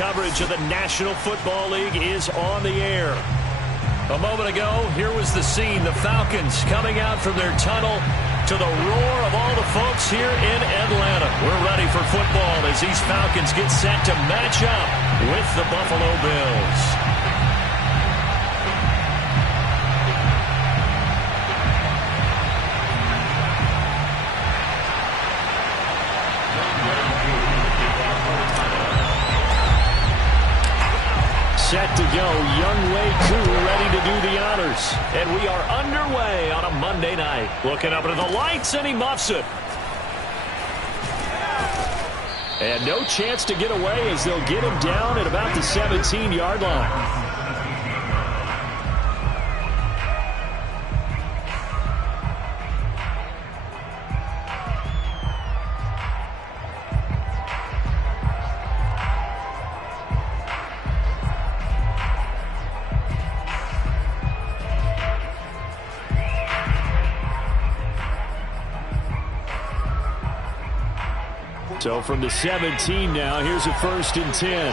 coverage of the National Football League is on the air. A moment ago, here was the scene. The Falcons coming out from their tunnel to the roar of all the folks here in Atlanta. We're ready for football as these Falcons get set to match up with the Buffalo Bills. Set to go, Young Wei Koo ready to do the honors. And we are underway on a Monday night. Looking up into the lights, and he muffs it. And no chance to get away as they'll get him down at about the 17-yard line. So from the 17 now, here's a 1st and 10.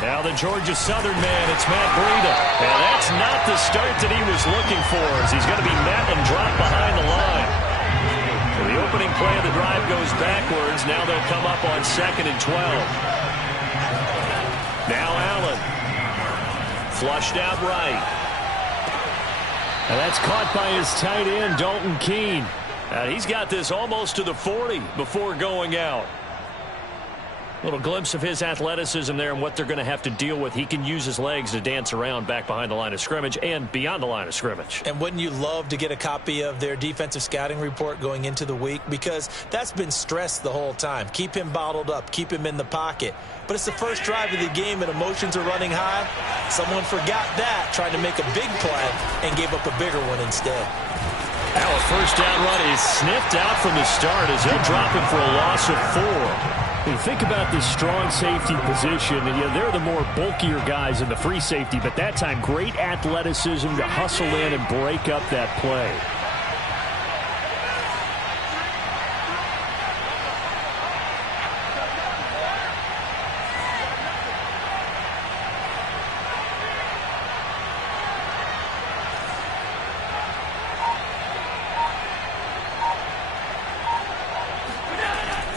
Now the Georgia Southern man, it's Matt Breida. And that's not the start that he was looking for, as he's going to be met and dropped behind the line. So the opening play of the drive goes backwards. Now they'll come up on 2nd and 12. Now Allen. Flushed out right. And that's caught by his tight end, Dalton Keene. He's got this almost to the 40 before going out. A little glimpse of his athleticism there and what they're going to have to deal with. He can use his legs to dance around back behind the line of scrimmage and beyond the line of scrimmage. And wouldn't you love to get a copy of their defensive scouting report going into the week? Because that's been stressed the whole time. Keep him bottled up. Keep him in the pocket. But it's the first drive of the game and emotions are running high. Someone forgot that, tried to make a big play, and gave up a bigger one instead. Now a first down run is sniffed out from the start as they'll drop him for a loss of 4. When you think about this strong safety position, and they're the more bulkier guys in the free safety, but that time great athleticism to hustle in and break up that play.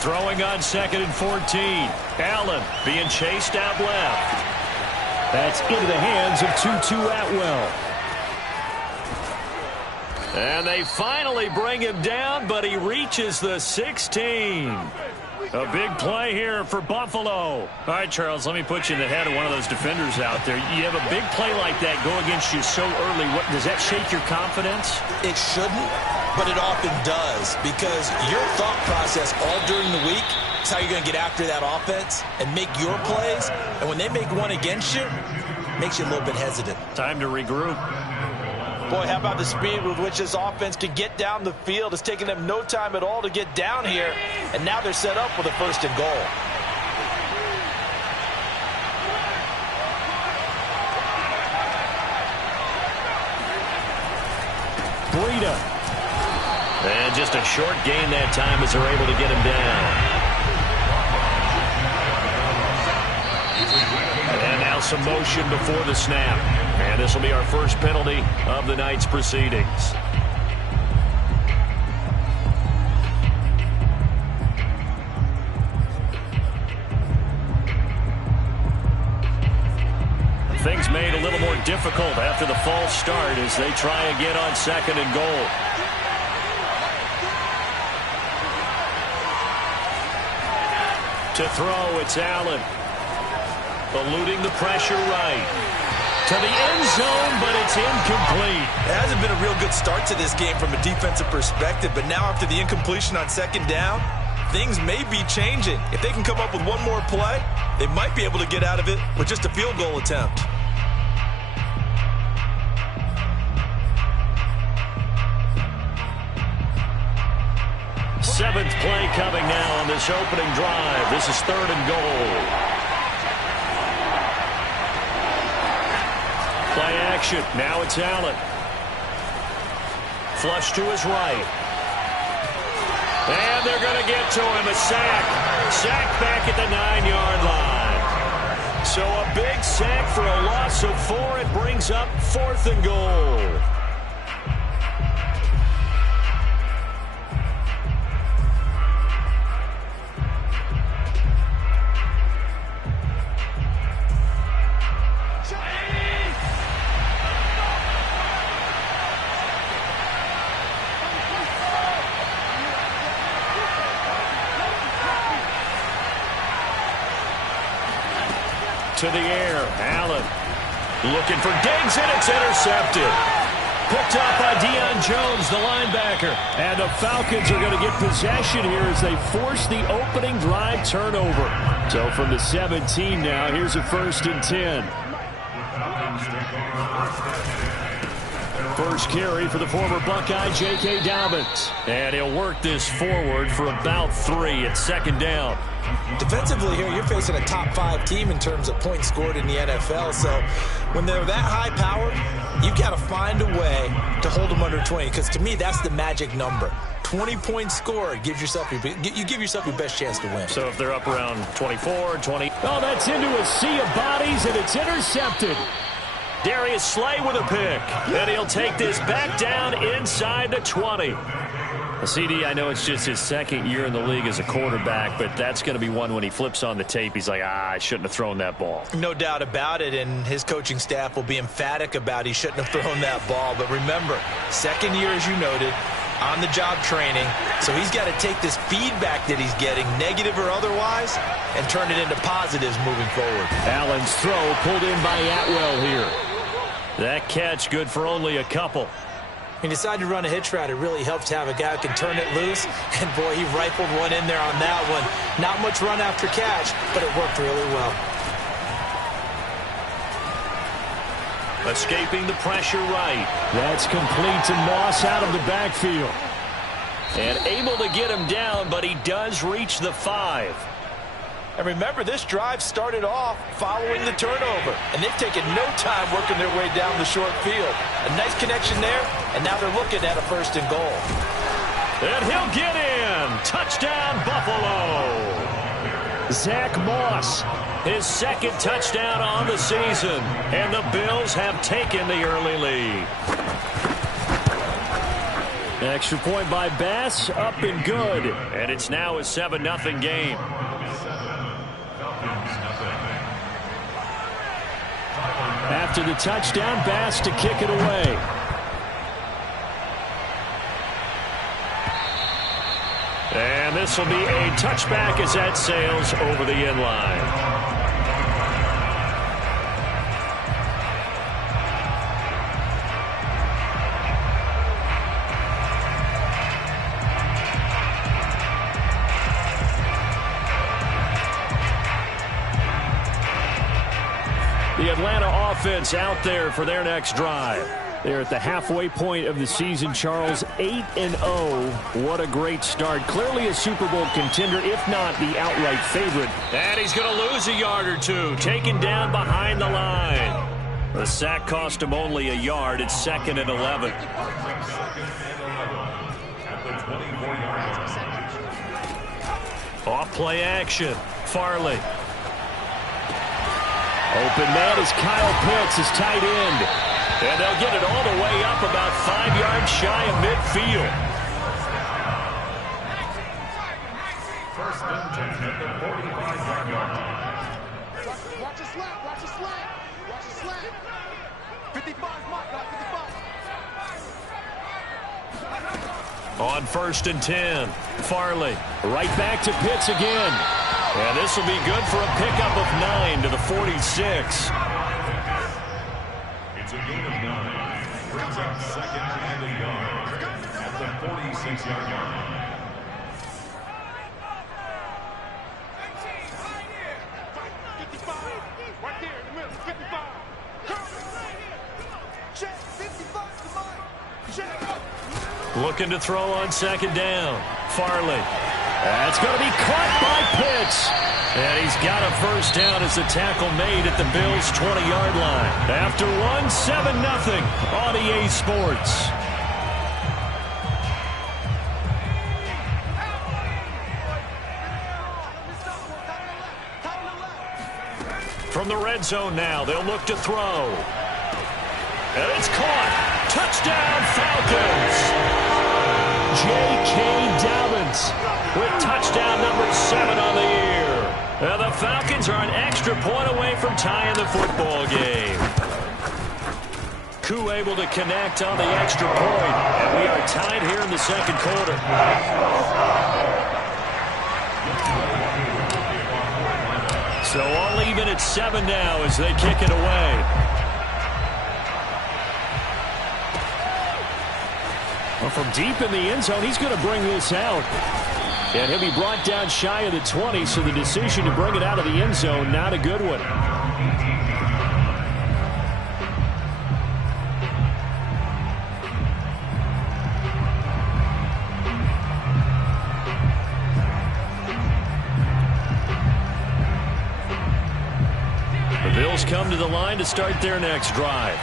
Throwing on 2nd and 14. Allen being chased out left. That's into the hands of Tutu Atwell. And they finally bring him down, but he reaches the 16. A big play here for Buffalo. All right, Charles, let me put you in the head of one of those defenders out there. You have a big play like that go against you so early. Does that shake your confidence? It shouldn't, but it often does, because your thought process all during the week is how you're going to get after that offense and make your plays. And when they make one against you, it makes you a little bit hesitant. Time to regroup. Boy, how about the speed with which this offense can get down the field? It's taken them no time at all to get down here, and now they're set up with a 1st and goal. Breida. And just a short gain that time as they're able to get him down. And now some motion before the snap. And this will be our first penalty of the night's proceedings. Things made a little more difficult after the false start as they try again on 2nd and goal. To throw, it's Allen. Eluding the pressure right. To the end zone, but it's incomplete. It hasn't been a real good start to this game from a defensive perspective, but now after the incompletion on 2nd down, things may be changing. If they can come up with one more play, they might be able to get out of it with just a field goal attempt. Seventh play coming now on this opening drive. This is 3rd and goal. Play action. Now it's Allen. Flush to his right. And they're going to get to him. A sack. Sack back at the 9-yard line. So a big sack for a loss of 4. It brings up 4th and goal. To the air, Allen looking for Diggs, and it's intercepted. Picked up by Deion Jones, the linebacker. And the Falcons are going to get possession here as they force the opening drive turnover. So from the 17 now, here's a 1st and 10. First carry for the former Buckeye, J.K. Dobbins. And he'll work this forward for about 3 at 2nd down. Defensively here, you're facing a top 5 team in terms of points scored in the NFL. So when they're that high powered, you've got to find a way to hold them under 20. Because to me, that's the magic number. 20 points scored, you give yourself your best chance to win. So if they're up around 24, 20. Oh, that's into a sea of bodies, and it's intercepted. Darius Slay with a pick. And he'll take this back down inside the 20. CD, I know it's just his 2nd year in the league as a quarterback, but that's going to be one when he flips on the tape. He's like, I shouldn't have thrown that ball. No doubt about it, and his coaching staff will be emphatic about he shouldn't have thrown that ball. But remember, 2nd year, as you noted, on-the-job training. So he's got to take this feedback that he's getting, negative or otherwise, and turn it into positives moving forward. Allen's throw pulled in by Atwell here. That catch good for only a couple. He decided to run a hitch route. It really helps to have a guy who can turn it loose. And, boy, he rifled one in there on that one. Not much run after catch, but it worked really well. Escaping the pressure right. That's complete to Moss out of the backfield. And able to get him down, but he does reach the 5. And remember, this drive started off following the turnover. And they've taken no time working their way down the short field. A nice connection there, and now they're looking at a 1st and goal. And he'll get in. Touchdown, Buffalo. Zach Moss, his 2nd touchdown on the season. And the Bills have taken the early lead. Extra point by Bass, up and good. And it's now a 7-0 game. After the touchdown, Bass to kick it away. And this will be a touchback as that sails over the end line. The Atlanta offense out there for their next drive. They're at the halfway point of the season, Charles. 8-0. What a great start. Clearly a Super Bowl contender, if not the outright favorite. And he's going to lose a yard or 2. Taken down behind the line. The sack cost him only a yard. It's 2nd and 11. Off play action. Farley. Open man is Kyle Pitts, his tight end. And they'll get it all the way up about 5 yards shy of midfield. 1st and 10 at the 45-yard line. Watch a slant, watch a slant, watch a slant. 55, Mike, 55. On 1st and 10, Farley right back to Pitts again. And this will be good for a pickup of 9 to the 46. It's a gain of 9. Brings up 2nd and a yard at the 46-yard line. Right there in the middle, 55. Check, 55 to Mike. Check. Looking to throw on 2nd down. Farley. That's going to be caught by Pitts. And he's got a 1st down as the tackle made at the Bills' 20-yard line. After one, 7-0 on EA Sports. From the red zone now, they'll look to throw. And it's caught. Touchdown, Falcons. J.K. Dobbins with touchdown number 7 on the year. And the Falcons are an extra point away from tying the football game. Koo able to connect on the extra point. And we are tied here in the second quarter. So all even at 7 now as they kick it away. Well, from deep in the end zone, he's going to bring this out. And he'll be brought down shy of the 20, so the decision to bring it out of the end zone, not a good one. The Bills come to the line to start their next drive.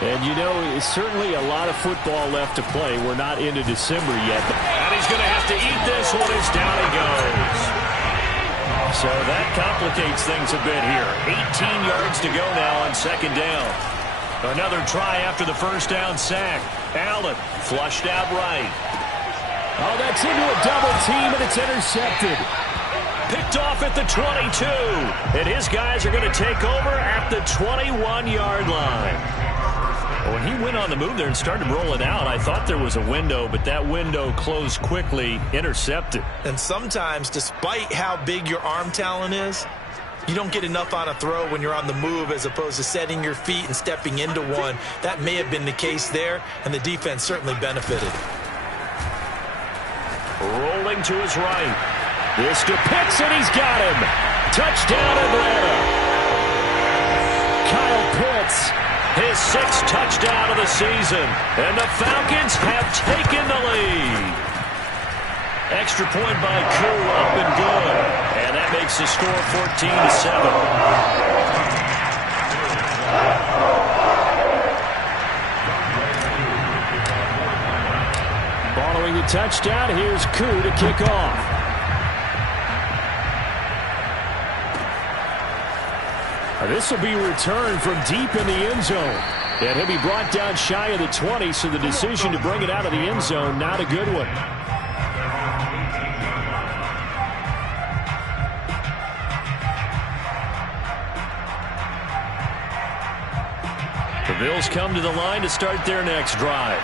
And, you know, it's certainly a lot of football left to play. We're not into December yet. And he's going to have to eat this one as down he goes. So that complicates things a bit here. 18 yards to go now on second down. Another try after the first down sack. Allen flushed out right. Oh, that's into a double team, and it's intercepted. Picked off at the 22. And his guys are going to take over at the 21-yard line. When he went on the move there and started rolling out, I thought there was a window, but that window closed quickly, intercepted. And sometimes, despite how big your arm talent is, you don't get enough on a throw when you're on the move as opposed to setting your feet and stepping into one. That may have been the case there, and the defense certainly benefited. Rolling to his right. This to Pitts, and he's got him. Touchdown, Atlanta. Kyle Pitts. His 6th touchdown of the season. And the Falcons have taken the lead. Extra point by Koo, up and good. And that makes the score 14-7. Following the touchdown, here's Koo to kick off. This will be returned from deep in the end zone. And he'll be brought down shy of the 20, so the decision to bring it out of the end zone, not a good one. The Bills come to the line to start their next drive.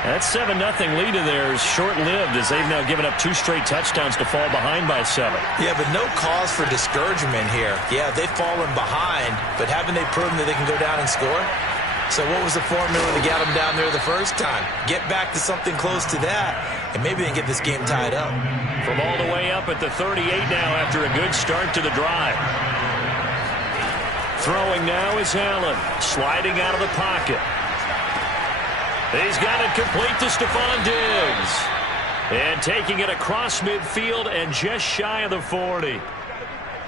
That 7-0 lead of theirs short-lived as they've now given up 2 straight touchdowns to fall behind by 7. Yeah, but no cause for discouragement here. Yeah, they've fallen behind, but haven't they proven that they can go down and score? So what was the formula to get them down there the first time? Get back to something close to that, and maybe they can get this game tied up. From all the way up at the 38 now after a good start to the drive. Throwing now is Allen, sliding out of the pocket. He's got it complete to Stephon Diggs. And taking it across midfield and just shy of the 40.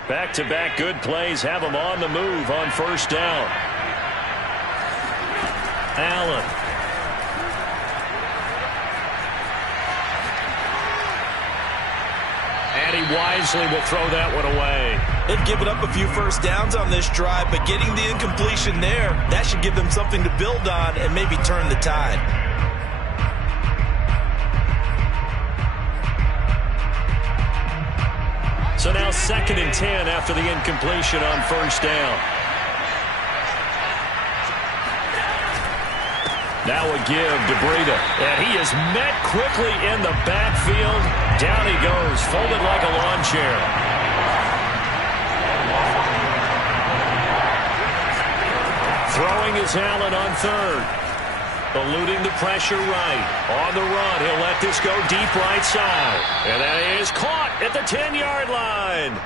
Back-to-back good plays have him on the move on first down. Allen. And he wisely will throw that one away. They've given up a few first downs on this drive, but getting the incompletion there, that should give them something to build on and maybe turn the tide. So now 2nd and 10 after the incompletion on first down. Now a give to Breida. And he is met quickly in the backfield. Down he goes, folded like a lawn chair. Throwing is Allen on 3rd. Eluding the pressure right. On the run, he'll let this go deep right side. And that is caught at the 10-yard line.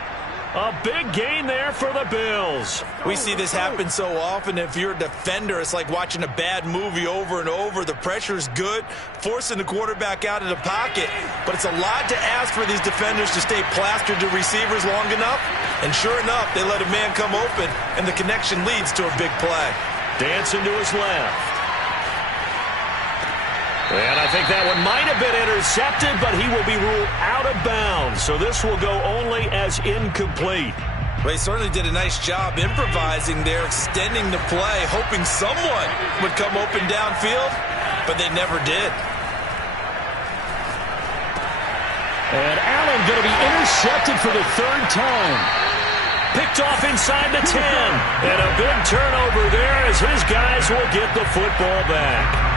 A big gain there for the Bills. We see this happen so often. If you're a defender, it's like watching a bad movie over and over. The pressure's good, forcing the quarterback out of the pocket. But it's a lot to ask for these defenders to stay plastered to receivers long enough. And sure enough, they let a man come open, and the connection leads to a big play. Dancing to his left. And I think that one might have been intercepted, but he will be ruled out of bounds. So this will go only as incomplete. Well, he certainly did a nice job improvising there, extending the play, hoping someone would come open downfield, but they never did. And Allen going to be intercepted for the third time. Picked off inside the 10. And a big turnover there as his guys will get the football back.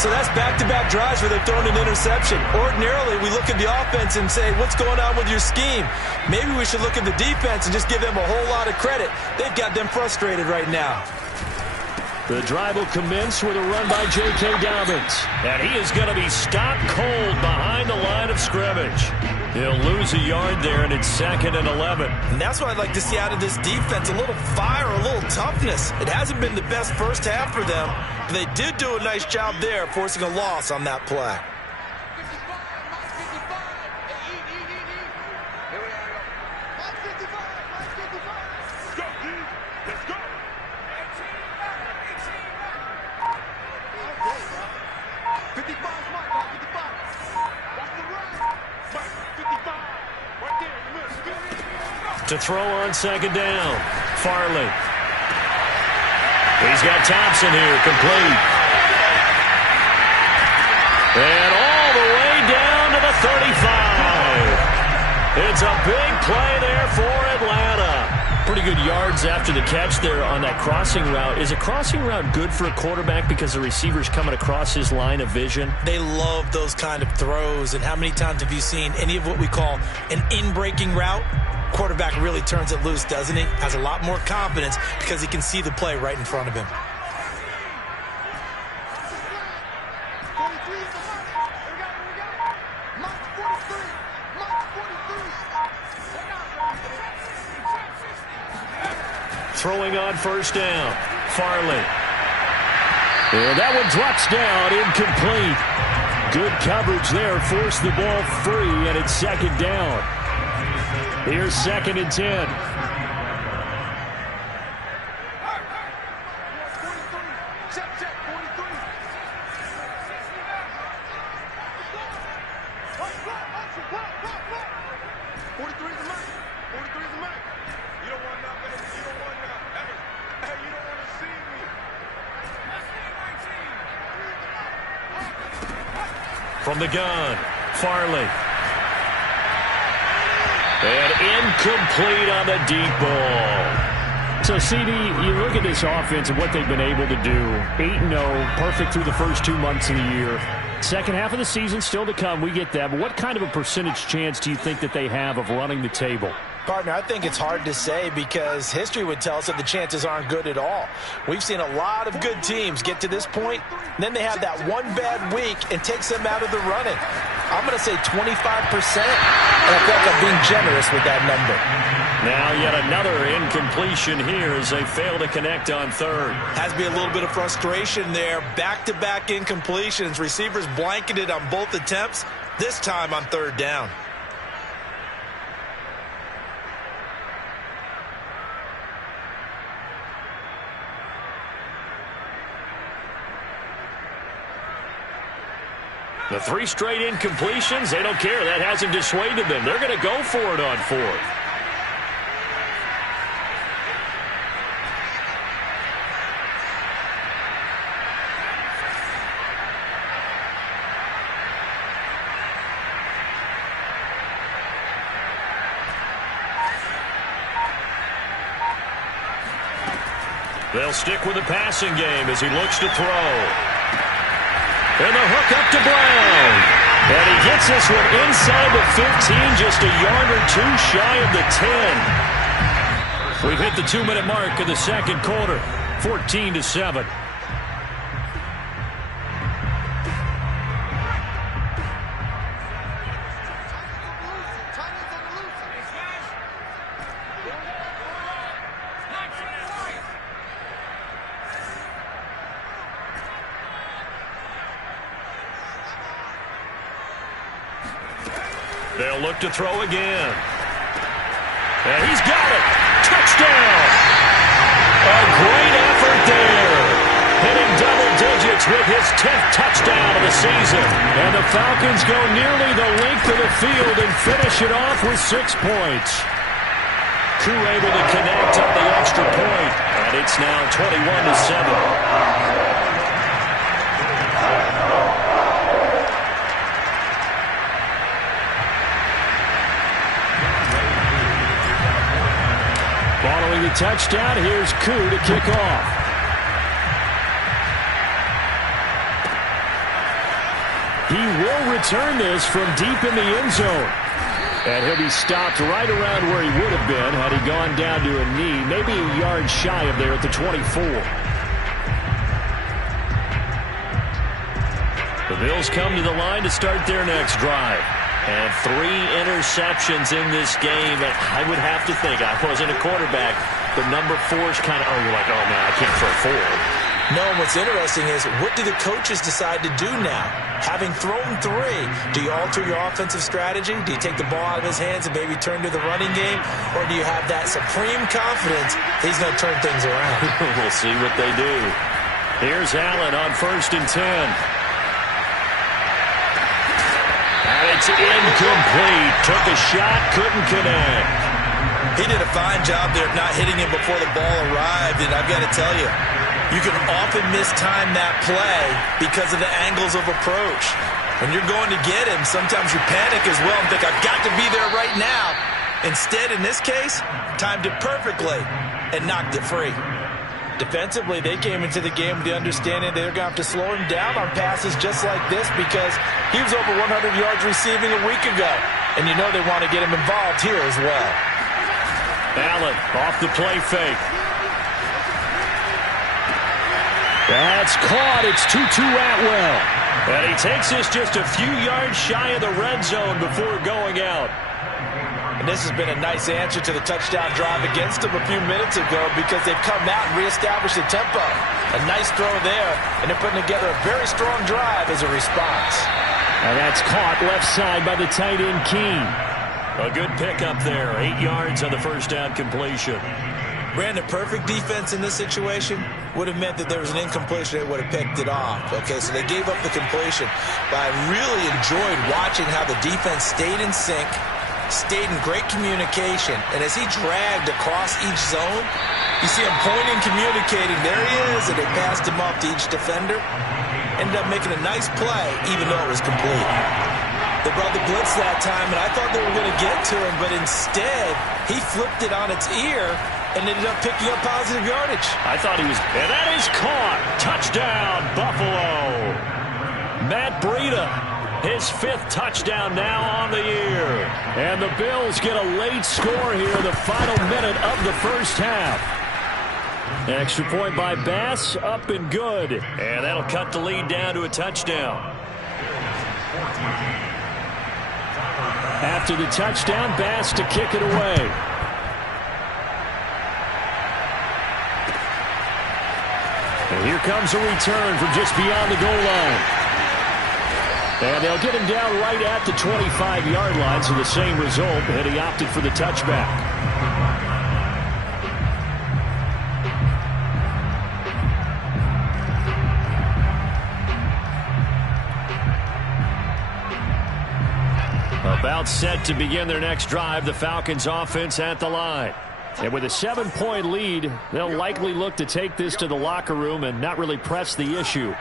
So that's back-to-back drives where they've thrown an interception. Ordinarily, we look at the offense and say, what's going on with your scheme? Maybe we should look at the defense and just give them a whole lot of credit. They've got them frustrated right now. The drive will commence with a run by J.K. Dobbins. And he is going to be stopped cold behind the line of scrimmage. He'll lose a yard there, and it's 2nd and 11. And that's what I'd like to see out of this defense, a little fire, a little toughness. It hasn't been the best first half for them, but they did do a nice job there, forcing a loss on that play. To throw on 2nd down. Farley. He's got Thompson here, complete. And all the way down to the 35. It's a big play there for Atlanta. Pretty good yards after the catch there on that crossing route. Is a crossing route good for a quarterback because the receiver's coming across his line of vision? They love those kind of throws. And how many times have you seen any of what we call an in-breaking route? Quarterback really turns it loose, doesn't he? Has a lot more confidence because he can see the play right in front of him. Throwing on 1st down. Farley. And that one drops down, incomplete. Good coverage there, forced the ball free, and it's 2nd down. Here's 2nd and 10. From the gun, Farley. And incomplete on the deep ball. So, CD, you look at this offense and what they've been able to do. 8-0, perfect through the first 2 months of the year. Second half of the season still to come. We get that. But what kind of a percentage chance do you think that they have of running the table? Partner, I think it's hard to say because history would tell us that the chances aren't good at all. We've seen a lot of good teams get to this point, and then they have that one bad week and takes them out of the running. I'm going to say 25%, and I feel like I'm being generous with that number. Now yet another incompletion here as they fail to connect on 3rd. Has to be a little bit of frustration there. Back-to-back incompletions. Receivers blanketed on both attempts, this time on 3rd down. The 3 straight incompletions, they don't care. That hasn't dissuaded them. They're going to go for it on 4th. They'll stick with the passing game as he looks to throw. And the hook up to Brown. And he gets this one inside the 15, just a yard or 2 shy of the 10. We've hit the 2-minute mark of the 2nd quarter, 14-7. They'll look to throw again. And he's got it. Touchdown. A great effort there. Hitting double digits with his 10th touchdown of the season. And the Falcons go nearly the length of the field and finish it off with 6 points. Koo able to connect on the extra point, and it's now 21-7. Following the touchdown, here's Koo to kick off. He will return this from deep in the end zone. And he'll be stopped right around where he would have been had he gone down to a knee, maybe a yard shy of there at the 24. The Bills come to the line to start their next drive. And 3 interceptions in this game. And I would have to think, I wasn't a quarterback, but number 4 is kind of, you're like, oh, man, I can't throw 4. No, and what's interesting is, what do the coaches decide to do now? Having thrown 3, do you alter your offensive strategy? Do you take the ball out of his hands and maybe turn to the running game? Or do you have that supreme confidence he's going to turn things around? We'll see what they do. Here's Allen on 1st and 10. And it's incomplete. Took a shot, couldn't connect. He did a fine job there of not hitting him before the ball arrived. And I've got to tell you, you can often mistime that play because of the angles of approach. When you're going to get him, sometimes you panic as well and think, I've got to be there right now. Instead, in this case, timed it perfectly and knocked it free. Defensively, they came into the game with the understanding they're going to have to slow him down on passes just like this because he was over 100 yards receiving a week ago. And you know they want to get him involved here as well. Allen off the play fake. That's caught. It's Tutu Atwell. And he takes this just a few yards shy of the red zone before going out. And this has been a nice answer to the touchdown drive against them a few minutes ago because they've come out and reestablished the tempo. A nice throw there, and they're putting together a very strong drive as a response. And that's caught left side by the tight end, Keene. A good pickup there. 8 yards on the first down completion. Brandon, perfect defense in this situation would have meant that there was an incompletion. They would have picked it off. Okay, so they gave up the completion. But I really enjoyed watching how the defense stayed in sync, stayed in great communication. And as he dragged across each zone, you see him pointing, communicating. There he is, and they passed him off to each defender. Ended up making a nice play, even though it was complete. They brought the blitz that time, and I thought they were going to get to him, but instead, he flipped it on its ear and ended up picking up positive yardage. I thought he was, and that is caught. Touchdown, Buffalo. Matt Breida, his 5th touchdown now on the year. And the Bills get a late score here in the final minute of the first half. Extra point by Bass, up and good. And that'll cut the lead down to a touchdown. After the touchdown, Bass to kick it away. And here comes a return from just beyond the goal line. And they'll get him down right at the 25-yard line, so the same result, and he opted for the touchback. About set to begin their next drive, the Falcons offense at the line. And with a 7-point lead, they'll likely look to take this to the locker room and not really press the issue.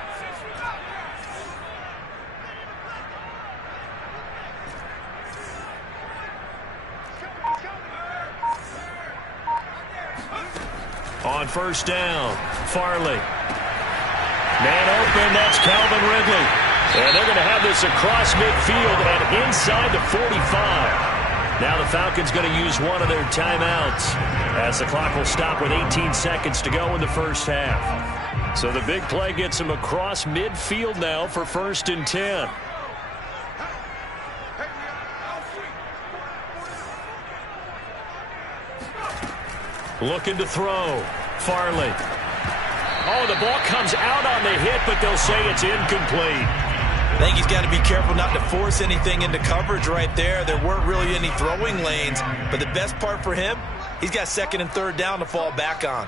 On first down, Farley. Man open, that's Calvin Ridley. And they're going to have this across midfield and inside the 45. Now the Falcons going to use one of their timeouts as the clock will stop with 18 seconds to go in the first half. So the big play gets them across midfield now for 1st and 10. Looking to throw. Farley. Oh, the ball comes out on the hit, but they'll say it's incomplete. I think he's got to be careful not to force anything into coverage right there. There weren't really any throwing lanes, but the best part for him, he's got 2nd and 3rd down to fall back on.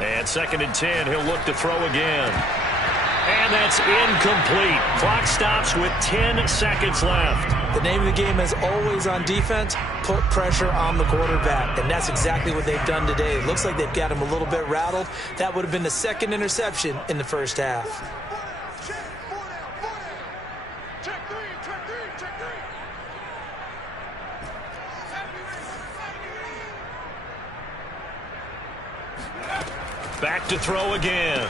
And 2nd and 10, he'll look to throw again. And that's incomplete. Clock stops with 10 seconds left. The name of the game is always on defense, put pressure on the quarterback. And that's exactly what they've done today. It looks like they've got him a little bit rattled. That would have been the 2nd interception in the first half. Back to throw again.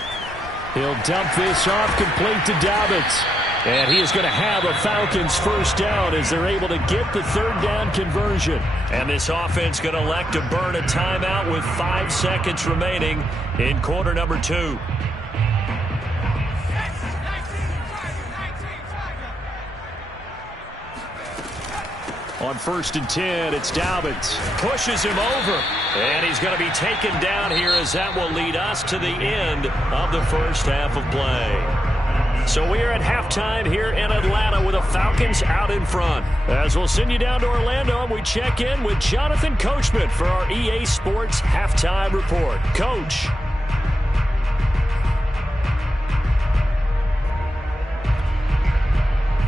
He'll dump this off complete to Dobbins. And he is going to have a Falcons first down as they're able to get the 3rd down conversion. And this offense going to elect to burn a timeout with 5 seconds remaining in quarter number 2. On 1st and 10, it's Dobbins. Pushes him over. And he's going to be taken down here as that will lead us to the end of the first half of play. So we are at halftime here in Atlanta with the Falcons out in front. As we'll send you down to Orlando, we check in with Jonathan Coachman for our EA Sports Halftime Report. Coach.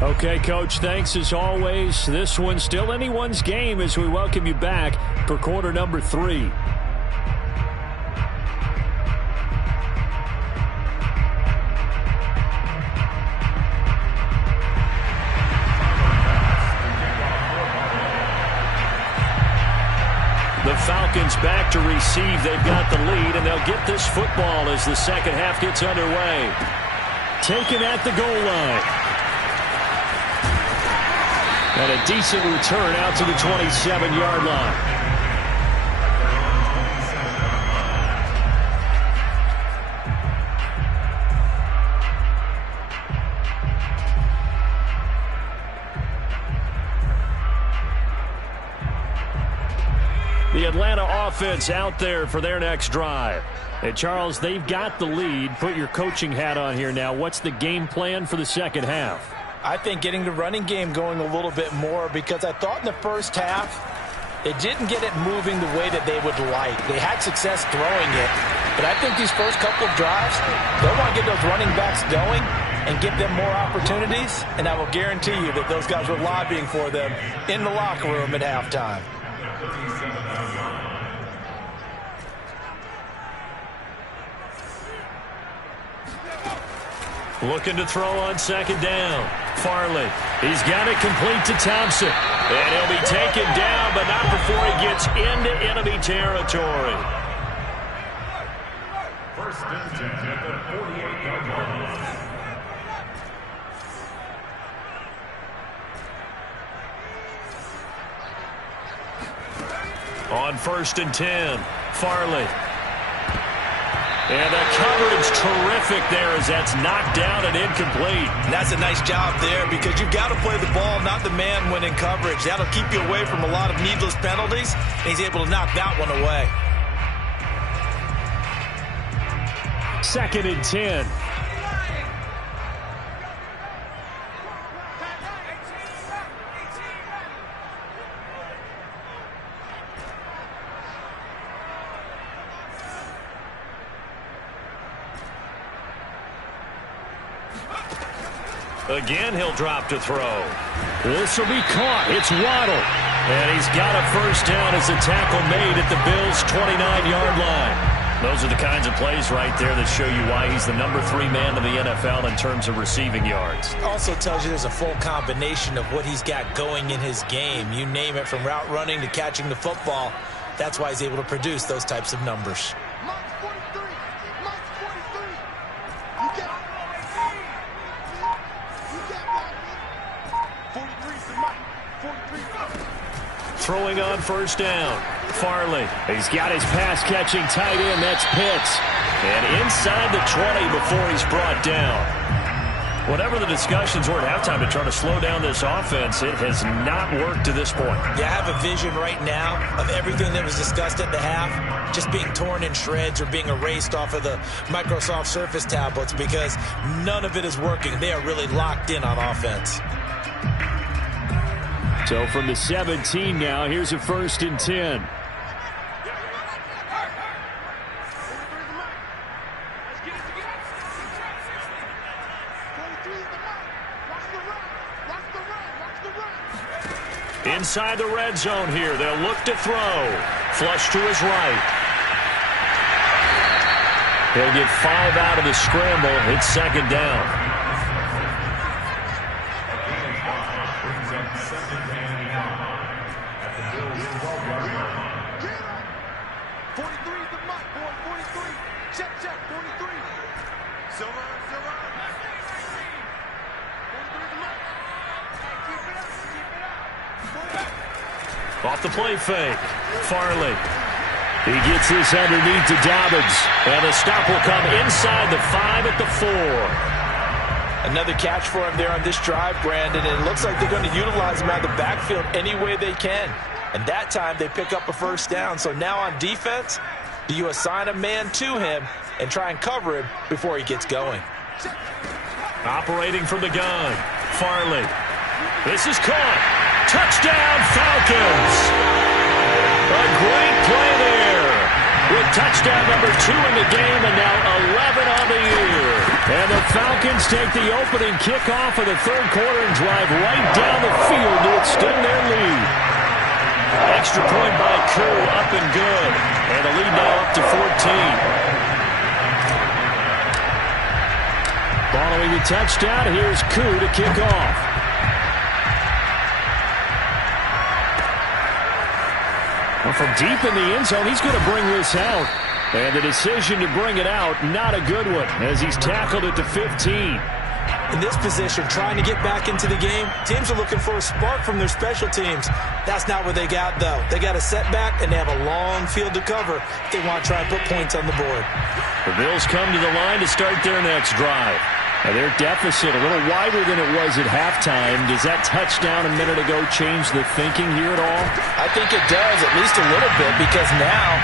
Okay, Coach, thanks as always. This one's still anyone's game as we welcome you back for quarter number 3. The Falcons back to receive. They've got the lead, and they'll get this football as the second half gets underway. Taken at the goal line. And a decent return out to the 27-yard line. The Atlanta offense out there for their next drive. Hey, Charles, they've got the lead. Put your coaching hat on here now. What's the game plan for the second half? I think getting the running game going a little bit more, because I thought in the first half it didn't get it moving the way that they would like. They had success throwing it, but I think these first couple of drives, they'll want to get those running backs going and give them more opportunities, and I will guarantee you that those guys were lobbying for them in the locker room at halftime. Looking to throw on 2nd down. Farley. He's got it complete to Thompson. And he'll be taken down, but not before he gets into enemy territory. 1st and 10 at the 48-yard line. On 1st and 10, Farley. And the coverage terrific there as that's knocked down and incomplete. And that's a nice job there, because you've got to play the ball, not the man when in coverage. That'll keep you away from a lot of needless penalties, and he's able to knock that one away. 2nd and 10. Again, he'll drop to throw. This will be caught. It's Waddle. And he's got a first down as a tackle made at the Bills' 29-yard line. Those are the kinds of plays right there that show you why he's the number 3 man in the NFL in terms of receiving yards. Also tells you there's a full combination of what he's got going in his game. You name it, from route running to catching the football. That's why he's able to produce those types of numbers. Throwing on first down. Farley. He's got his pass-catching tight end. That's Pitts. And inside the 20 before he's brought down. Whatever the discussions were at halftime to try to slow down this offense, it has not worked to this point. Yeah, I have a vision right now of everything that was discussed at the half just being torn in shreds or being erased off of the Microsoft Surface tablets, because none of it is working. They are really locked in on offense. So from the 17 now, here's a 1st and 10. Inside the red zone here. They'll look to throw. Flush to his right. He'll get 5 out of the scramble. It's second down. Off the play fake. Farley. He gets this underneath to Dobbins. And the stop will come inside the 5 at the 4. Another catch for him there on this drive, Brandon. And it looks like they're going to utilize him out of the backfield any way they can. And that time they pick up a first down. So now on defense, do you assign a man to him and try and cover him before he gets going? Operating from the gun. Farley. This is caught. Touchdown, Falcons. A great play there. With touchdown number 2 in the game and now 11 on the year. And the Falcons take the opening kickoff of the third quarter and drive right down the field to extend their lead. Extra point by Koo, up and good. And the lead now up to 14. Following the touchdown, here's Koo to kick off. Well, from deep in the end zone, he's going to bring this out. And the decision to bring it out, not a good one, as he's tackled at the 15. In this position, trying to get back into the game, teams are looking for a spark from their special teams. That's not what they got, though. They got a setback, and they have a long field to cover if they want to try and put points on the board. The Bills come to the line to start their next drive. Now their deficit a little wider than it was at halftime. Does that touchdown a minute ago change the thinking here at all? I think it does, at least a little bit, because now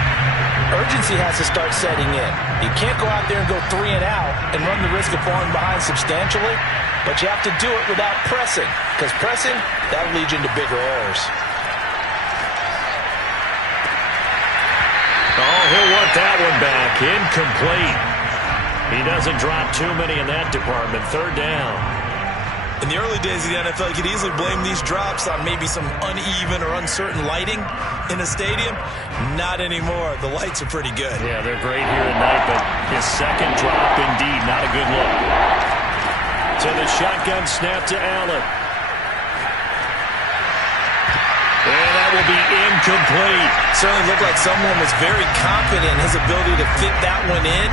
urgency has to start setting in. You can't go out there and go 3 and out and run the risk of falling behind substantially, but you have to do it without pressing, because pressing, that'll lead you into bigger errors. Oh, he'll want that one back. Incomplete. He doesn't drop too many in that department. Third down. In the early days of the NFL, you could easily blame these drops on maybe some uneven or uncertain lighting in a stadium. Not anymore. The lights are pretty good. Yeah, they're great here tonight, but his second drop, indeed, not a good look. To the shotgun snap to Allen. And that will be incomplete. Certainly looked like someone was very confident in his ability to fit that one in.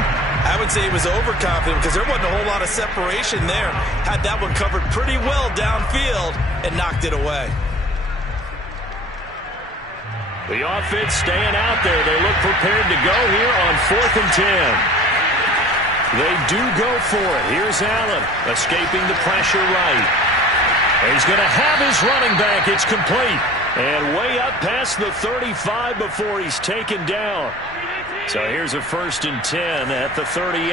I would say he was overconfident because there wasn't a whole lot of separation there. Had that one covered pretty well downfield and knocked it away. The offense staying out there. They look prepared to go here on 4th and 10. They do go for it. Here's Allen escaping the pressure right. He's going to have his running back. It's complete. And way up past the 35 before he's taken down. So here's a 1st and 10 at the 38.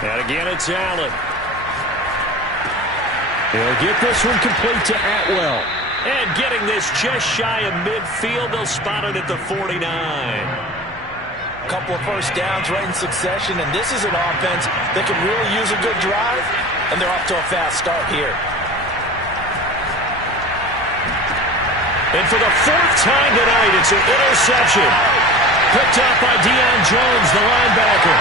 And again, it's Allen. He'll get this one complete to Atwell. And getting this just shy of midfield, they'll spot it at the 49. Couple of first downs right in succession, and this is an offense that can really use a good drive, and they're off to a fast start here. And for the 4th time tonight, it's an interception. Picked up by Deion Jones, the linebacker.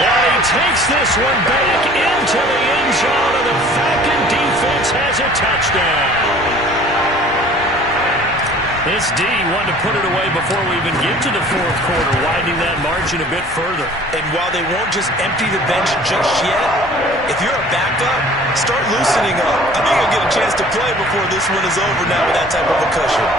And he takes this one back into the end zone, and the Falcon defense has a touchdown. This D wanted to put it away before we even get to the 4th quarter, widening that margin a bit further. And while they won't just empty the bench just yet, if you're a backup, start loosening up. I think you'll get a chance to play before this one is over now with that type of a cushion.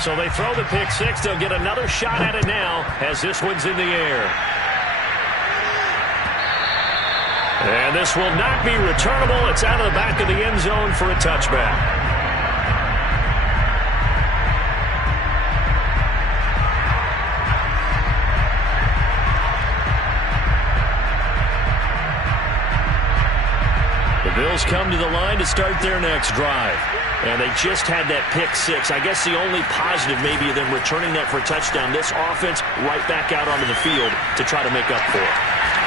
So they throw the pick six. They'll get another shot at it now as this one's in the air. And this will not be returnable. It's out of the back of the end zone for a touchback. Bills come to the line to start their next drive. And they just had that pick six. I guess the only positive maybe of them returning that for a touchdown. This offense right back out onto the field to try to make up for it.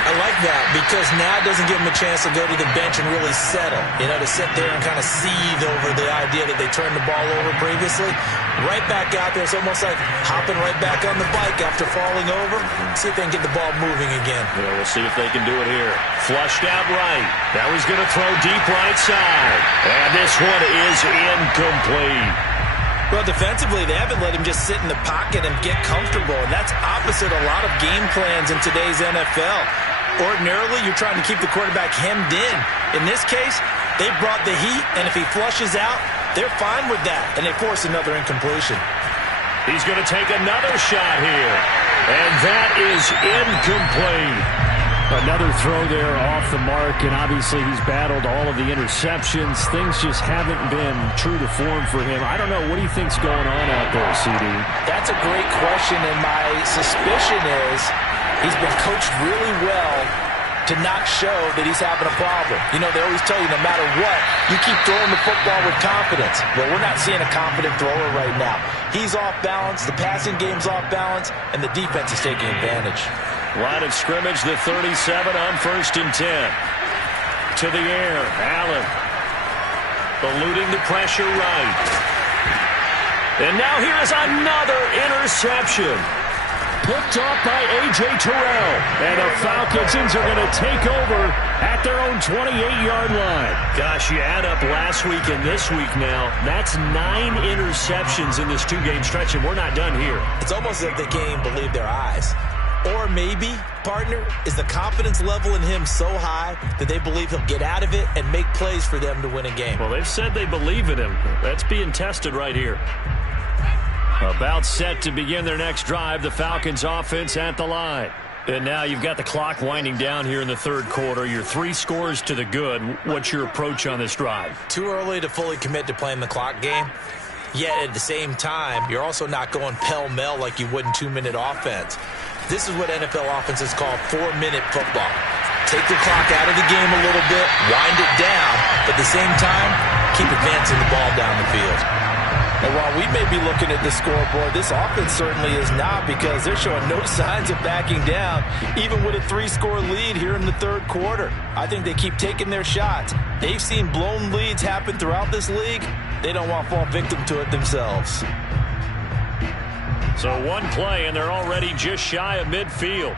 I like that because now it doesn't give them a chance to go to the bench and really settle. You know, to sit there and kind of seethe over the idea that they turned the ball over previously. Right back out there. It's almost like hopping right back on the bike after falling over. See if they can get the ball moving again. Yeah, we'll see if they can do it here. Flushed out right. Now he's going to throw deep right side. And this one is incomplete. Well, defensively, they haven't let him just sit in the pocket and get comfortable, and that's opposite a lot of game plans in today's NFL. Ordinarily, you're trying to keep the quarterback hemmed in. In this case, they brought the heat, and if he flushes out, they're fine with that, and they force another incompletion. He's going to take another shot here, and that is incomplete. Another throw there off the mark, and obviously he's battled all of the interceptions. Things just haven't been true to form for him. I don't know. What do you think's going on out there, CD? That's a great question, and my suspicion is he's been coached really well to not show that he's having a problem. You know, they always tell you no matter what, you keep throwing the football with confidence. Well, we're not seeing a confident thrower right now. He's off balance, the passing game's off balance, and the defense is taking advantage. Line of scrimmage, the 37 on 1st and 10. To the air, Allen. Eluding the pressure right. And now here is another interception. Picked off by A.J. Terrell. And the Falcons are going to take over at their own 28-yard line. Gosh, you add up last week and this week now. That's 9 interceptions in this two-game stretch, and we're not done here. It's almost as if they can't even believe their eyes. Or maybe, partner, is the confidence level in him so high that they believe he'll get out of it and make plays for them to win a game. Well, they've said they believe in him. That's being tested right here. About set to begin their next drive, the Falcons offense at the line. And now you've got the clock winding down here in the third quarter. You're 3 scores to the good. What's your approach on this drive? Too early to fully commit to playing the clock game. Yet at the same time, you're also not going pell-mell like you would in 2-minute offense. This is what NFL offenses call 4-minute football. Take the clock out of the game a little bit, wind it down, but at the same time, keep advancing the ball down the field. And while we may be looking at the scoreboard, this offense certainly is not because they're showing no signs of backing down, even with a 3-score lead here in the third quarter. I think they keep taking their shots. They've seen blown leads happen throughout this league. They don't want to fall victim to it themselves. So one play, and they're already just shy of midfield.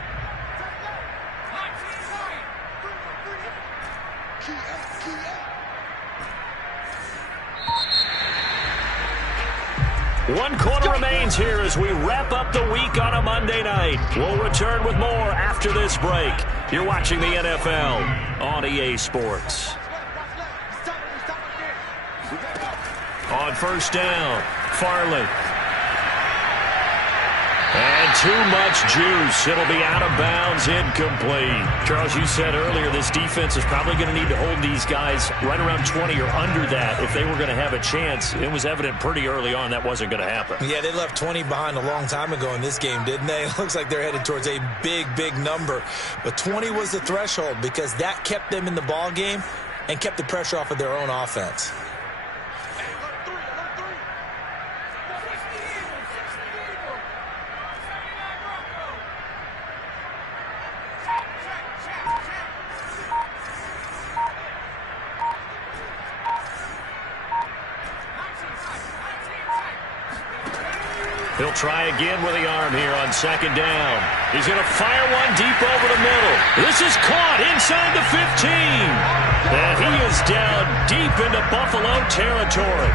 One quarter remains here as we wrap up the week on a Monday night. We'll return with more after this break. You're watching the NFL on EA Sports. On 1st down, Farley. And too much juice. It'll be out of bounds, incomplete. Charles, you said earlier this defense is probably going to need to hold these guys right around 20 or under that if they were going to have a chance. It was evident pretty early on that wasn't going to happen. Yeah, they left 20 behind a long time ago in this game, didn't they? It looks like they're headed towards a big, big number. But 20 was the threshold because that kept them in the ball game and kept the pressure off of their own offense. He'll try again with the arm here on 2nd down. He's going to fire one deep over the middle. This is caught inside the 15. And he is down deep into Buffalo territory.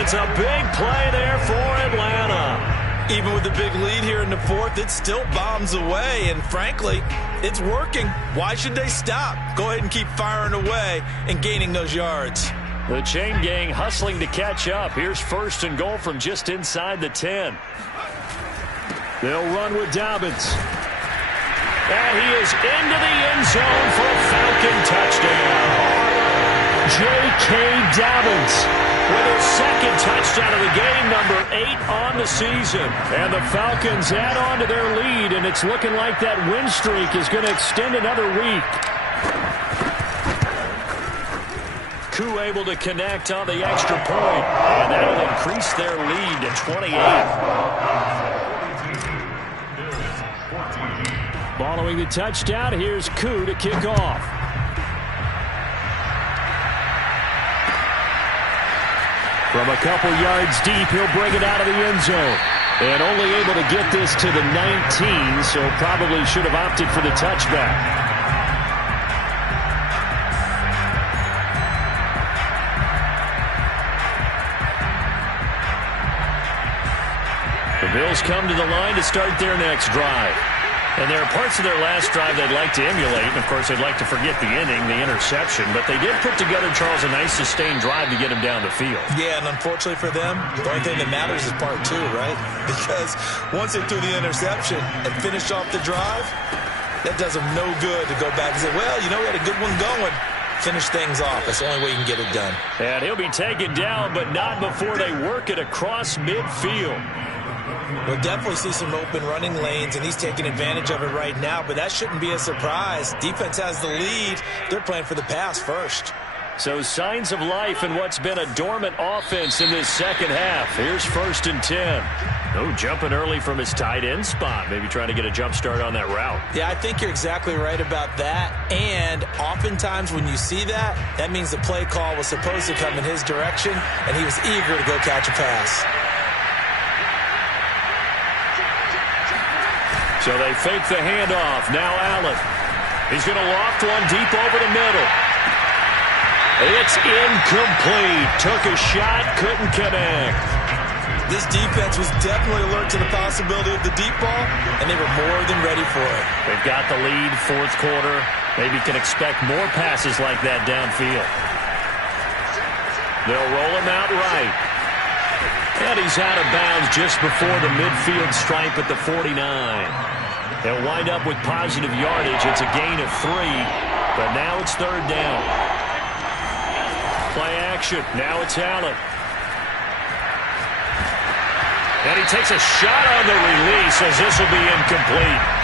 It's a big play there for Atlanta. Even with the big lead here in the fourth, it still bombs away. And frankly, it's working. Why should they stop? Go ahead and keep firing away and gaining those yards. The chain gang hustling to catch up. Here's 1st and goal from just inside the 10. They'll run with Dobbins. And he is into the end zone for a Falcon touchdown. J.K. Dobbins with his 2nd touchdown of the game, number 8 on the season. And the Falcons add on to their lead, and it's looking like that win streak is going to extend another week. Koo able to connect on the extra point, and that'll increase their lead to 28. Following the touchdown, here's Koo to kick off. From a couple yards deep, he'll bring it out of the end zone. And only able to get this to the 19, so probably should have opted for the touchback. The Bills come to the line to start their next drive. And there are parts of their last drive they'd like to emulate. And, of course, they'd like to forget the inning, the interception. But they did put together, Charles, a nice sustained drive to get him down the field. Yeah, and unfortunately for them, the only thing that matters is part two, right? Because once they threw the interception and finished off the drive, that does them no good to go back and say, well, you know, we had a good one going. Finish things off. That's the only way you can get it done. And he'll be taken down, but not before they work it across midfield. We'll definitely see some open running lanes, and he's taking advantage of it right now, but that shouldn't be a surprise. Defense has the lead. They're playing for the pass first. So signs of life in what's been a dormant offense in this second half. Here's 1st and 10. No jumping early from his tight end spot. Maybe trying to get a jump start on that route. Yeah, I think you're exactly right about that. And oftentimes when you see that, that means the play call was supposed to come in his direction, and he was eager to go catch a pass. So they fake the handoff. Now Allen. He's going to loft one deep over the middle. It's incomplete. Took a shot, couldn't connect. This defense was definitely alert to the possibility of the deep ball, and they were more than ready for it. They've got the lead, 4th quarter. Maybe can expect more passes like that downfield. They'll roll him out right. And he's out of bounds just before the midfield stripe at the 49. They'll wind up with positive yardage. It's a gain of 3, but now it's 3rd down. Play action. Now it's Allen. And he takes a shot on the release as this will be incomplete.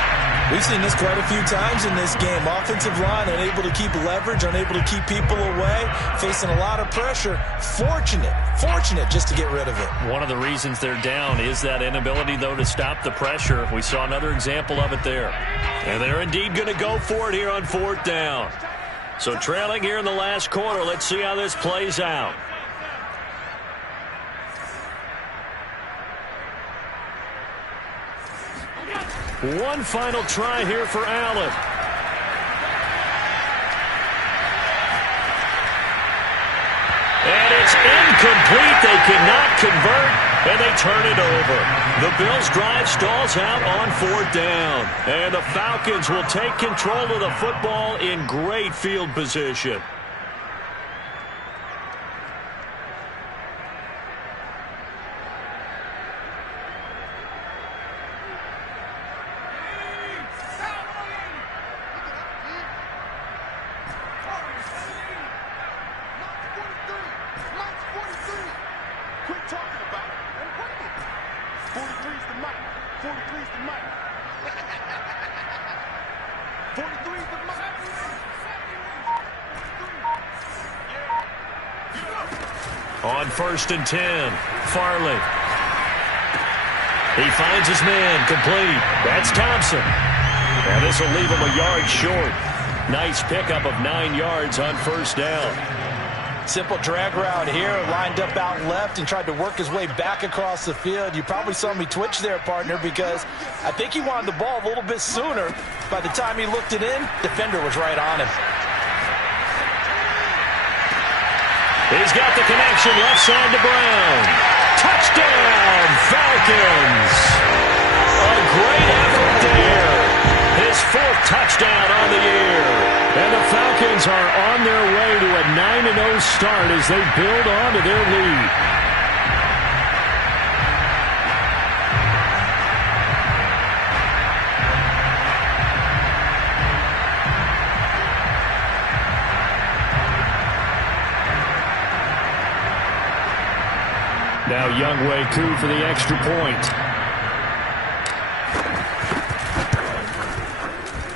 We've seen this quite a few times in this game. Offensive line unable to keep leverage, unable to keep people away, facing a lot of pressure. Fortunate just to get rid of it. One of the reasons they're down is that inability, though, to stop the pressure. We saw another example of it there. And they're indeed going to go for it here on 4th down. So trailing here in the last quarter. Let's see how this plays out. One final try here for Allen. And it's incomplete. They cannot convert, and they turn it over. The Bills' drive stalls out on 4th down. And the Falcons will take control of the football in great field position. On 1st and 10, Farley. He finds his man, complete. That's Thompson. And this will leave him a yard short. Nice pickup of 9 yards on 1st down. Simple drag route here, lined up out left and tried to work his way back across the field. You probably saw me twitch there, partner, because I think he wanted the ball a little bit sooner. By the time he looked it in, defender was right on him. He's got the connection left side to Brown. Touchdown, Falcons. A great effort there. His 4th touchdown on the year. And the Falcons are on their way to a 9-0 start as they build on to their lead. Now Younghoe Koo for the extra point.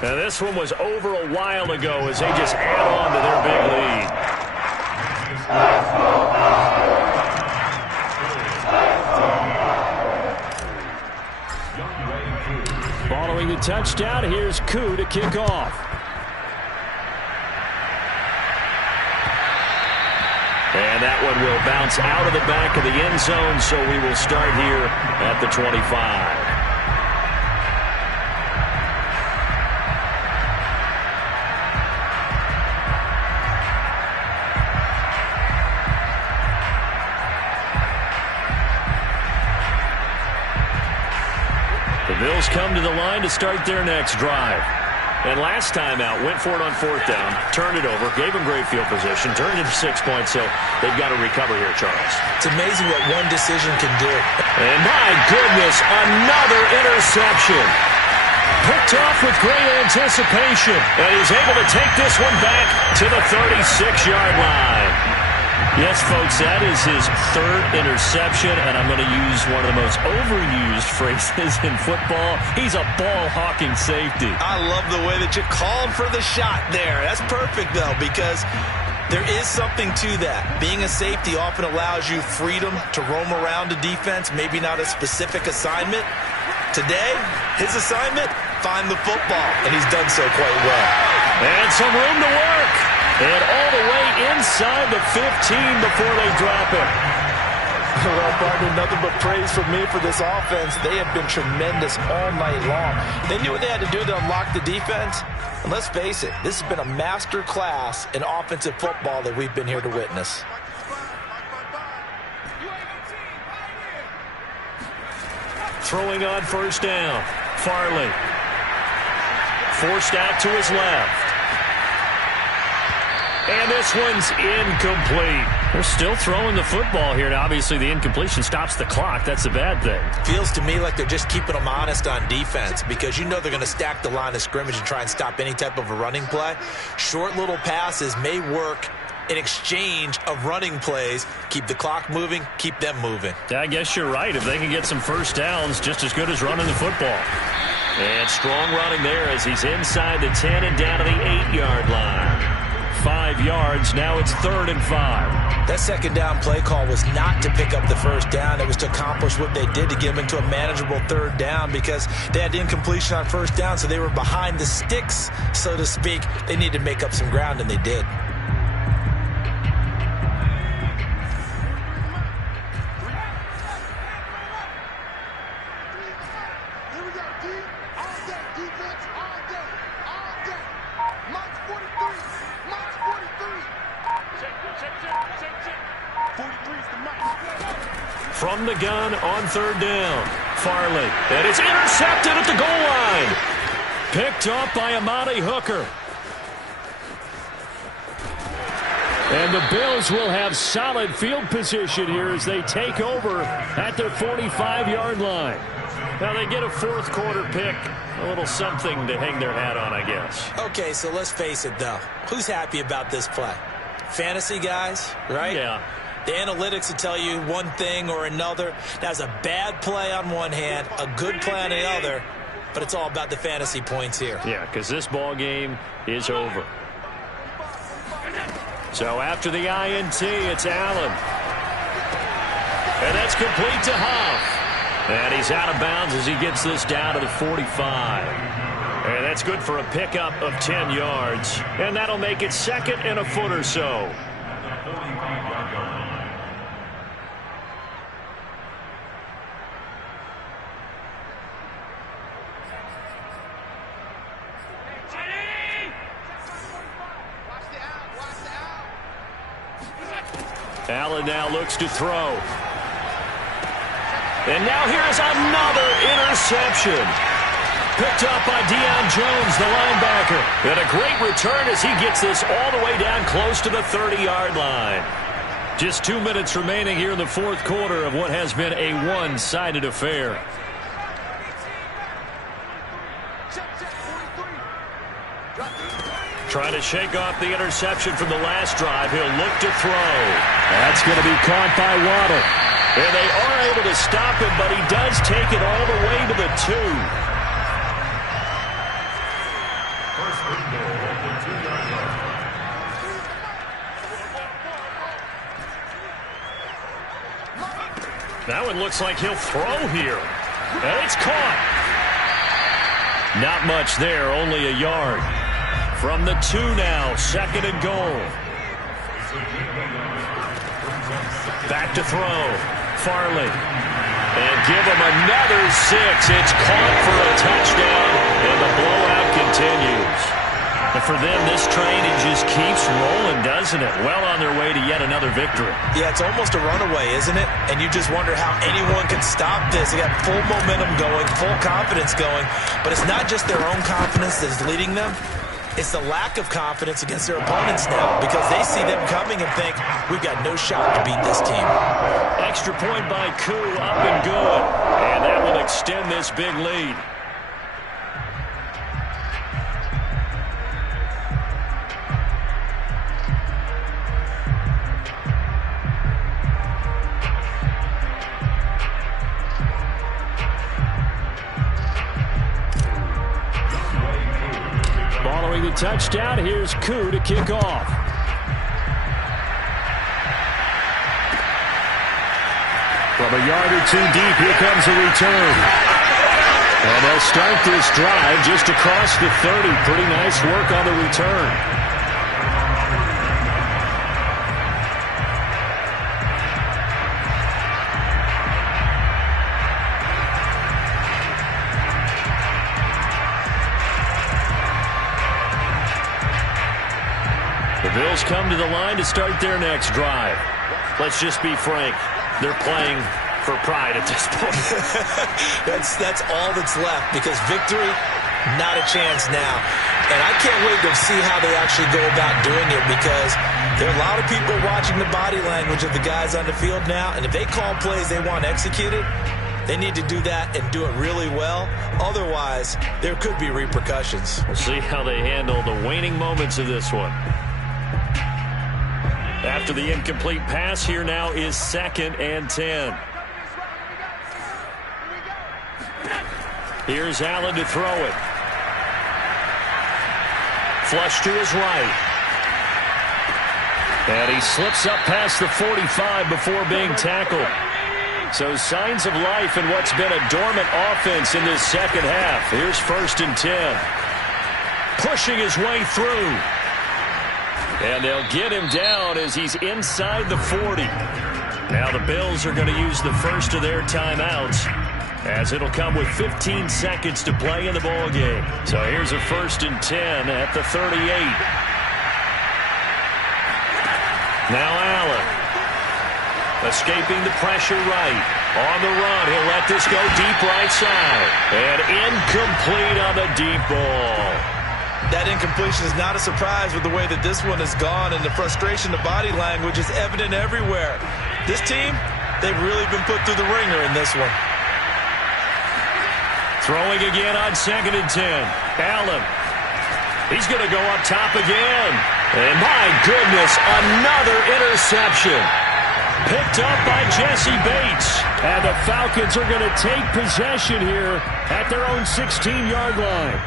Now this one was over a while ago as they just add on to their big lead. touchdown. Here's Koo to kick off. And that one will bounce out of the back of the end zone, so we will start here at the 25. The Bills come to the line to start their next drive. And last time out, went for it on 4th down, turned it over, gave them great field position, turned it into 6 points, so they've got to recover here, Charles. It's amazing what one decision can do. And my goodness, another interception. Picked off with great anticipation, and he's able to take this one back to the 36-yard line. Yes, folks, that is his 3rd interception, and I'm going to use one of the most overused phrases in football. He's a ball-hawking safety. I love the way that you called for the shot there. That's perfect, though, because there is something to that. Being a safety often allows you freedom to roam around the defense, maybe not a specific assignment. Today, his assignment, find the football, and he's done so quite well. And some room to work. And all the way inside the 15 before they drop it. Well, partner, nothing but praise from me for this offense. They have been tremendous all night long. They knew what they had to do to unlock the defense. And let's face it, this has been a master class in offensive football that we've been here to witness. Throwing on 1st down. Farley. Forced out to his left. And this one's incomplete. They're still throwing the football here. Now, obviously, the incompletion stops the clock. That's a bad thing. Feels to me like they're just keeping them honest on defense because you know they're going to stack the line of scrimmage and try and stop any type of a running play. Short little passes may work in exchange of running plays. Keep the clock moving, keep them moving. I guess you're right. If they can get some 1st downs, just as good as running the football. And strong running there as he's inside the 10 and down to the 8-yard line. 5 yards. Now it's 3rd and 5. That 2nd down play call was not to pick up the 1st down. It was to accomplish what they did to get them into a manageable 3rd down because they had incompletion on 1st down, so they were behind the sticks, so to speak. They needed to make up some ground, and they did. From the gun on 3rd down. Farley. And it's intercepted at the goal line. Picked off by Amani Hooker. And the Bills will have solid field position here as they take over at their 45-yard line. Now they get a 4th quarter pick. A little something to hang their hat on, I guess. Okay, so let's face it, though. Who's happy about this play? Fantasy guys, right? Yeah. The analytics will tell you one thing or another. That's a bad play on one hand, a good play on the other, but it's all about the fantasy points here. Yeah, because this ball game is over. So after the INT, it's Allen. And that's complete to Huff. And he's out of bounds as he gets this down to the 45. And that's good for a pickup of 10 yards. And that'll make it 2nd and a foot or so. Allen now looks to throw. And now here's another interception. Picked up by Deion Jones, the linebacker. And a great return as he gets this all the way down close to the 30-yard line. Just 2 minutes remaining here in the 4th quarter of what has been a one-sided affair. Trying to shake off the interception from the last drive. He'll look to throw. That's going to be caught by Waddle. And they are able to stop him, but he does take it all the way to the 2. That one looks like he'll throw here. And it's caught. Not much there, only a yard. From the 2 now, 2nd and goal. Back to throw. Farley. And give him another 6. It's caught for a touchdown, and the blowout continues. And for them, this train, it just keeps rolling, doesn't it? Well on their way to yet another victory. Yeah, it's almost a runaway, isn't it? And you just wonder how anyone can stop this. They got full momentum going, full confidence going. But it's not just their own confidence that's leading them. It's the lack of confidence against their opponents now because they see them coming and think, we've got no shot to beat this team. Extra point by Koo, up and good. And that will extend this big lead. Following the touchdown, here's Koo to kick off. From a yard or 2 deep, here comes a return. And they'll start this drive just across the 30. Pretty nice work on the return. The Bills come to the line to start their next drive. Let's just be frank. They're playing for pride at this point. That's all that's left because victory, not a chance now. And I can't wait to see how they actually go about doing it because there are a lot of people watching the body language of the guys on the field now. And if they call plays they want executed, they need to do that and do it really well. Otherwise, there could be repercussions. We'll see how they handle the waning moments of this one. After the incomplete pass, here now is 2nd and 10. Here's Allen to throw it. Flush to his right. And he slips up past the 45 before being tackled. So signs of life in what's been a dormant offense in this second half. Here's 1st and 10. Pushing his way through. And they'll get him down as he's inside the 40. Now the Bills are going to use the first of their timeouts as it'll come with 15 seconds to play in the ball game. So here's a 1st and 10 at the 38. Now Allen. Escaping the pressure right. On the run, he'll let this go deep right side. And incomplete on the deep ball. That incompletion is not a surprise with the way that this one has gone, and the frustration, the body language is evident everywhere. This team, they've really been put through the ringer in this one. Throwing again on 2nd and 10. Allen. He's going to go up top again. And my goodness, another interception. Picked up by Jesse Bates. And the Falcons are going to take possession here at their own 16-yard line.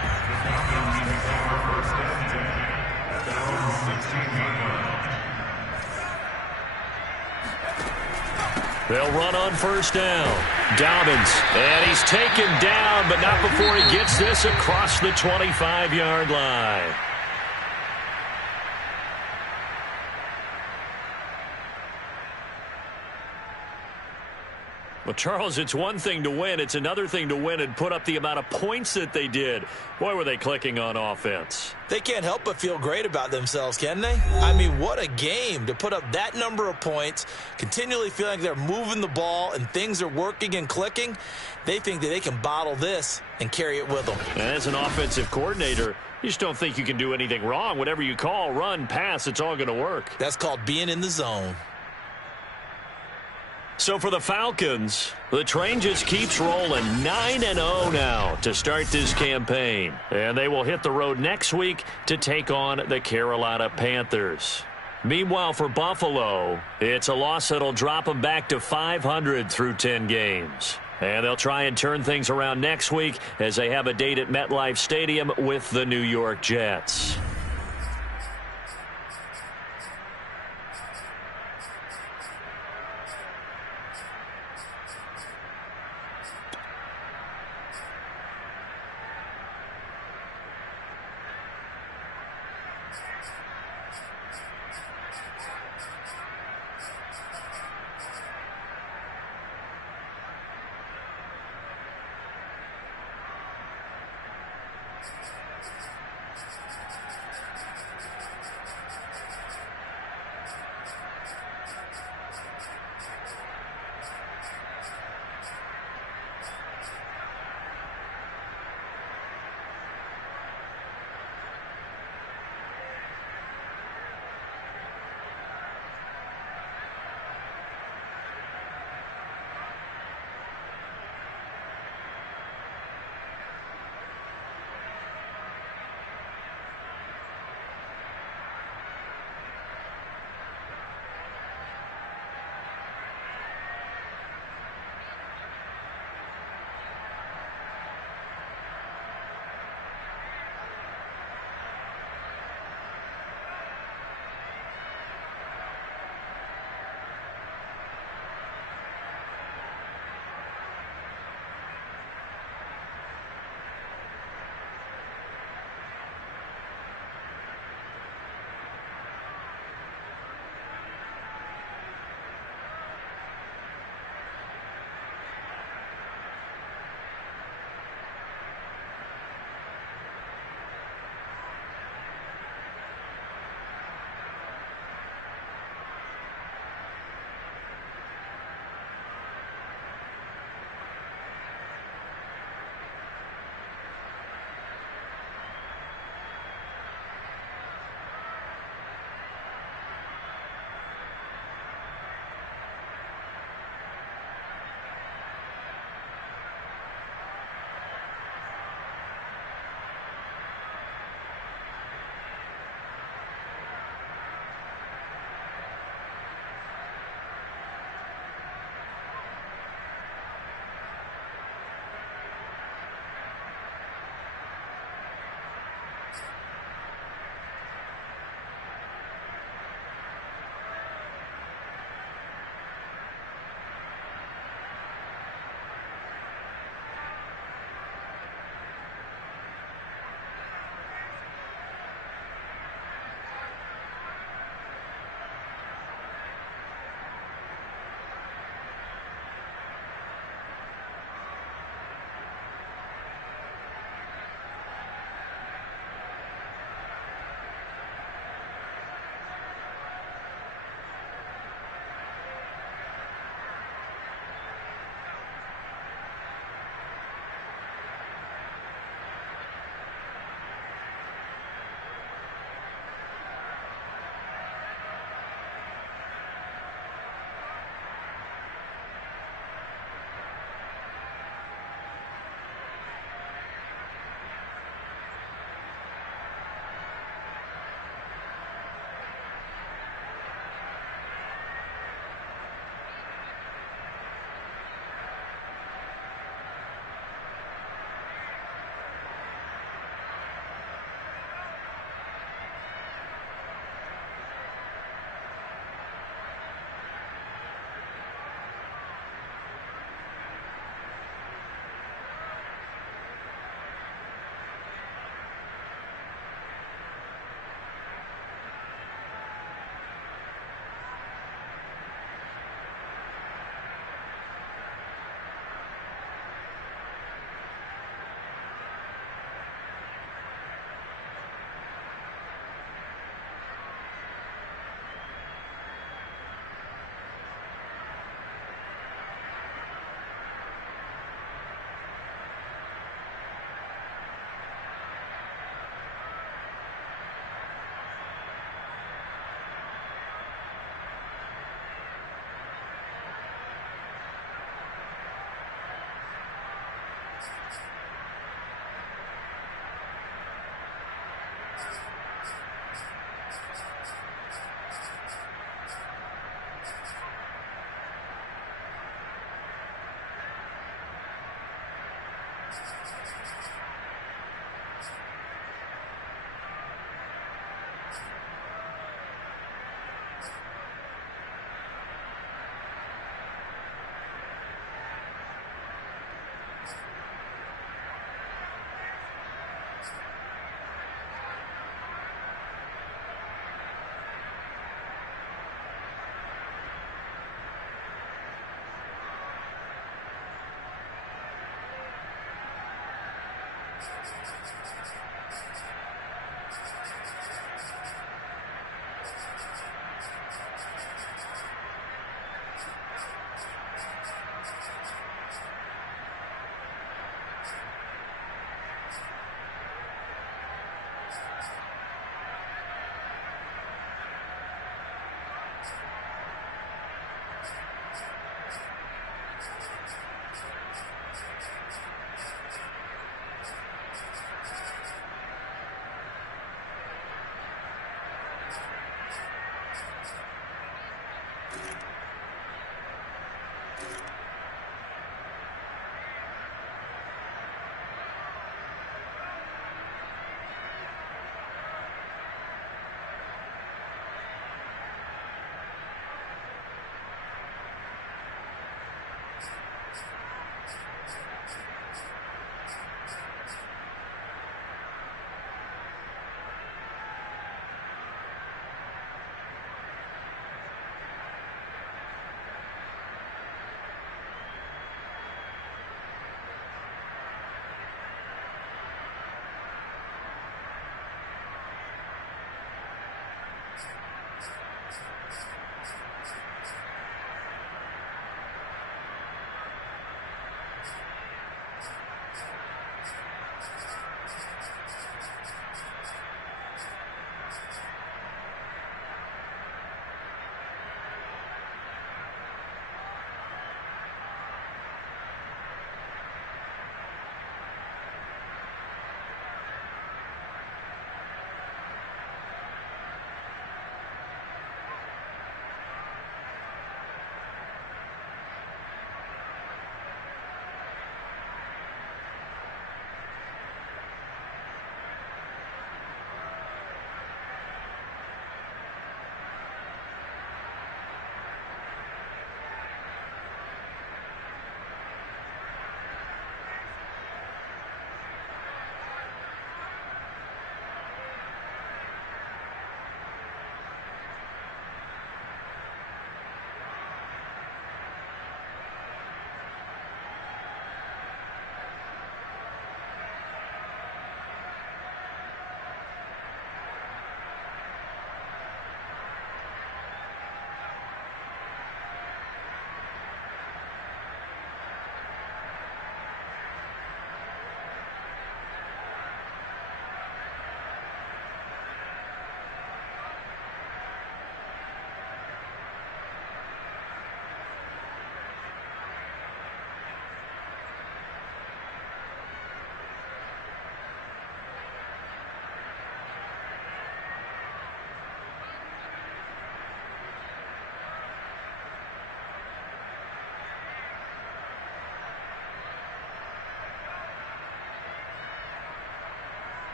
They'll run on 1st down. Dobbins, and he's taken down, but not before he gets this across the 25-yard line. Well, Charles, it's one thing to win. It's another thing to win and put up the amount of points that they did. Boy, were they clicking on offense. They can't help but feel great about themselves, can they? I mean, what a game to put up that number of points, continually feeling like they're moving the ball and things are working and clicking. They think that they can bottle this and carry it with them. And as an offensive coordinator, you just don't think you can do anything wrong. Whatever you call, run, pass, it's all going to work. That's called being in the zone. So for the Falcons, the train just keeps rolling. 9-0 now to start this campaign. And they will hit the road next week to take on the Carolina Panthers. Meanwhile, for Buffalo, it's a loss that'll drop them back to 500 through 10 games. And they'll try and turn things around next week as they have a date at MetLife Stadium with the New York Jets.